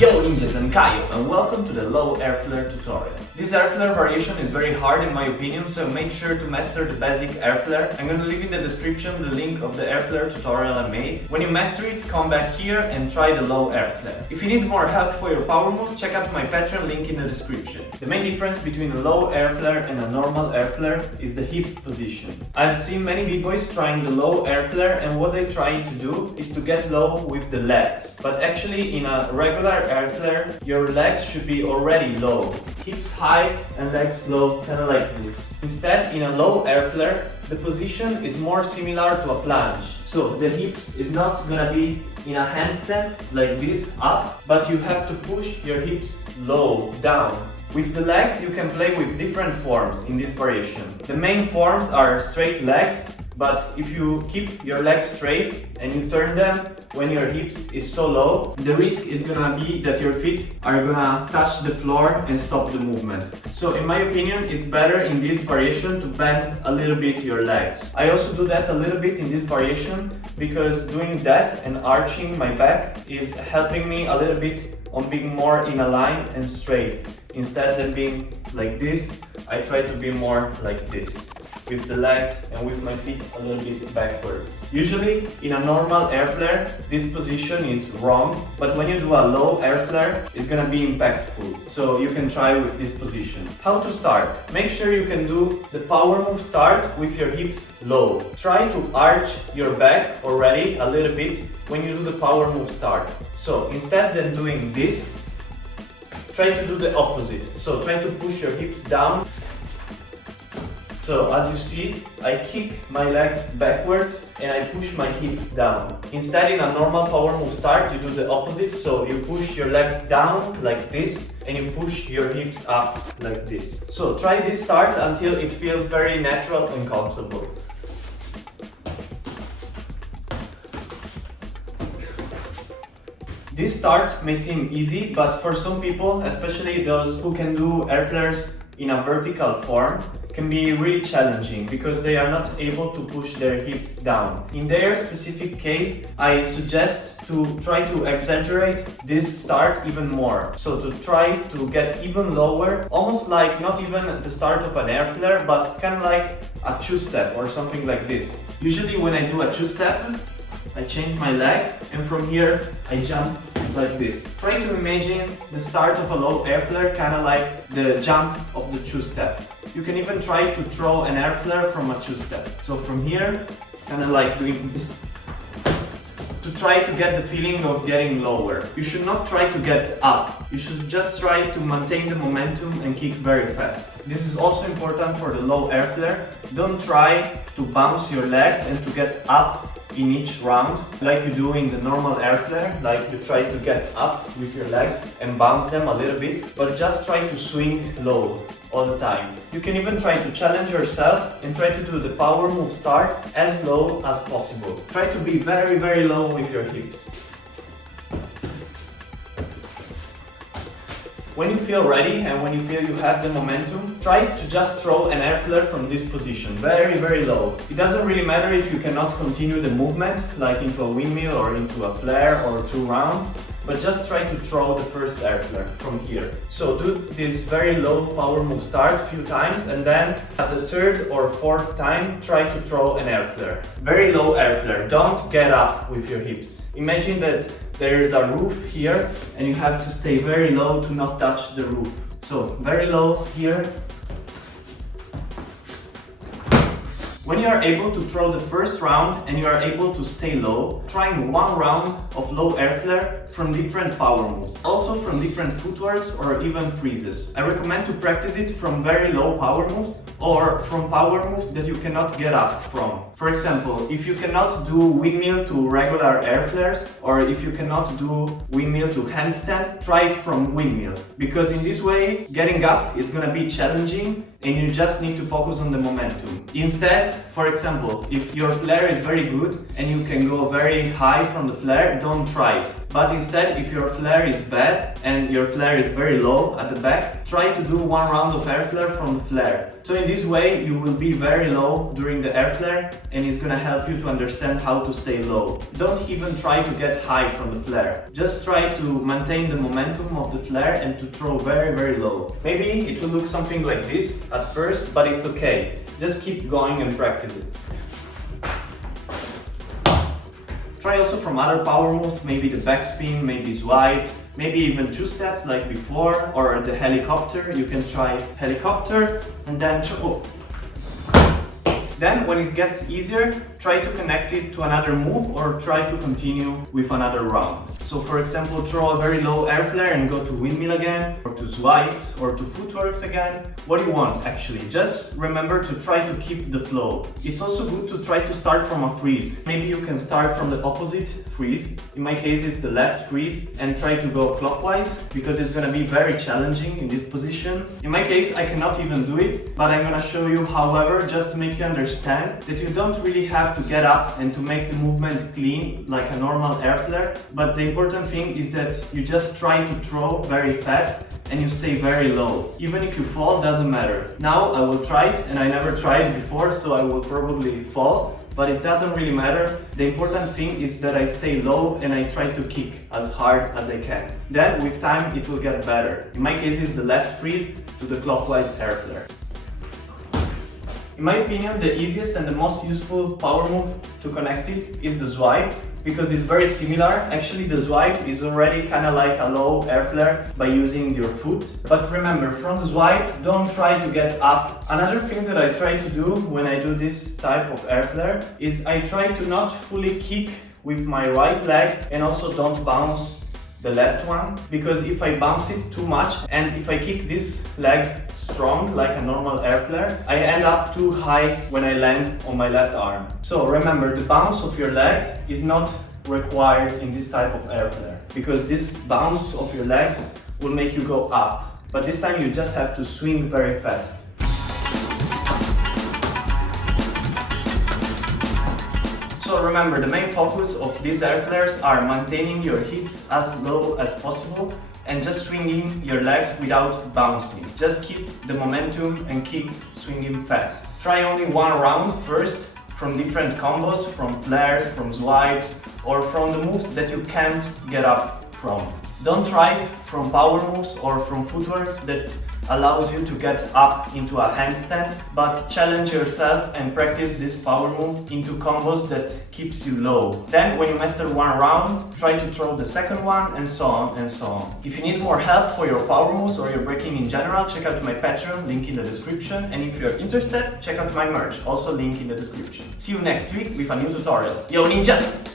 Yo ninjas and Kaio, and welcome to the Low Airflare tutorial. This airflare variation is very hard in my opinion, so make sure to master the basic airflare. I'm gonna leave in the description the link of the airflare tutorial I made. When you master it, come back here and try the low airflare. If you need more help for your power moves, check out my Patreon link in the description. The main difference between a low airflare and a normal airflare is the hips position. I've seen many b-boys trying the low airflare, and what they're trying to do is to get low with the legs. But actually in a regular airflare, your legs should be already low. Hips high and legs low, kind of like this. Instead, in a low airflare, the position is more similar to a plunge. So the hips is not gonna be in a handstand like this up, but you have to push your hips low, down. With the legs, you can play with different forms in this variation. The main forms are straight legs, but if you keep your legs straight and you turn them when your hips is so low, the risk is gonna be that your feet are gonna touch the floor and stop the movement. So in my opinion, it's better in this variation to bend a little bit your legs. I also do that a little bit in this variation because doing that and arching my back is helping me a little bit on being more in a line and straight. Instead of being like this, I try to be more like this, with the legs and with my feet a little bit backwards. Usually in a normal airflare, this position is wrong, but when you do a low airflare, it's gonna be impactful. So you can try with this position. How to start? Make sure you can do the power move start with your hips low. Try to arch your back already a little bit when you do the power move start. So instead of doing this, try to do the opposite. So try to push your hips down. So as you see, I kick my legs backwards and I push my hips down. Instead, in a normal power move start, you do the opposite. So you push your legs down like this and you push your hips up like this. So try this start until it feels very natural and comfortable. This start may seem easy, but for some people, especially those who can do airflares in a vertical form, can be really challenging because they are not able to push their hips down. In their specific case, I suggest to try to exaggerate this start even more. So to try to get even lower, almost like not even the start of an airflare, but kind of like a two-step or something like this. Usually when I do a two-step, I change my leg and from here I jump like this. Try to imagine the start of a low airflare kind of like the jump of the two-step. You can even try to throw an airflare from a two-step. So from here, kind of like doing this, to try to get the feeling of getting lower. You should not try to get up. You should just try to maintain the momentum and kick very fast. This is also important for the low airflare. Don't try to bounce your legs and to get up in each round like you do in the normal airflare, like you try to get up with your legs and bounce them a little bit, but just try to swing low all the time. You can even try to challenge yourself and try to do the power move start as low as possible. Try to be very, very low with your hips. When you feel ready and when you feel you have the momentum, try to just throw an airflare from this position, very, very low. It doesn't really matter if you cannot continue the movement, like into a windmill or into a flare or 2 rounds, but just try to throw the first airflare from here. So do this very low power move start a few times, and then at the 3rd or 4th time, try to throw an airflare. Very low airflare, don't get up with your hips. Imagine that there is a roof here and you have to stay very low to not touch the roof. So very low here. When you are able to throw the first round and you are able to stay low, trying 1 round of low airflare from different power moves, also from different footworks or even freezes. I recommend to practice it from very low power moves or from power moves that you cannot get up from. For example, if you cannot do windmill to regular airflares, or if you cannot do windmill to handstand, try it from windmills. Because in this way, getting up is gonna be challenging and you just need to focus on the momentum. Instead, for example, if your flare is very good and you can go very high from the flare, don't try it. But instead, if your flare is bad and your flare is very low at the back, try to do one round of air flare from the flare. So in this way you will be very low during the air flare, and it's gonna help you to understand how to stay low. Don't even try to get high from the flare. Just try to maintain the momentum of the flare and to throw very low. Maybe it will look something like this at first, but it's okay. Just keep going and practice it. Try also from other power moves, maybe the backspin, maybe swipes, maybe even two steps like before, or the helicopter. You can try helicopter and then throw. Then when it gets easier, try to connect it to another move or try to continue with another round. So for example, throw a very low air flare and go to windmill again, or to swipes, or to footworks again. What do you want actually? Just remember to try to keep the flow. It's also good to try to start from a freeze. Maybe you can start from the opposite freeze. In my case it's the left freeze, and try to go clockwise because it's gonna be very challenging in this position. In my case I cannot even do it, but I'm gonna show you however, just to make you understand that you don't really have to get up and to make the movement clean like a normal air flare, but the important thing is that you just try to throw very fast and you stay very low. Even if you fall, doesn't matter. Now I will try it, and I never tried it before, so I will probably fall, but it doesn't really matter. The important thing is that I stay low and I try to kick as hard as I can. Then with time it will get better. In my case it's the left freeze to the clockwise air flare. In my opinion, the easiest and the most useful power move to connect it is the swipe, because it's very similar. Actually, the swipe is already kind of like a low air flare by using your foot. But remember, from the swipe, don't try to get up. Another thing that I try to do when I do this type of air flare is I try to not fully kick with my right leg, and also don't bounce the left one, because if I bounce it too much and if I kick this leg strong like a normal air flare, I end up too high when I land on my left arm. So remember, the bounce of your legs is not required in this type of air flare, because this bounce of your legs will make you go up, but this time you just have to swing very fast. So remember, the main focus of these air flares are maintaining your hips as low as possible and just swinging your legs without bouncing. Just keep the momentum and keep swinging fast. Try only one round first from different combos, from flares, from swipes, or from the moves that you can't get up from. Don't try it from power moves or from footworks that allows you to get up into a handstand, but challenge yourself and practice this power move into combos that keeps you low. Then when you master one round, try to throw the second one, and so on and so on. If you need more help for your power moves or your breaking in general, check out my Patreon, link in the description, and if you're interested, check out my merch, also link in the description. See you next week with a new tutorial. Yo ninjas!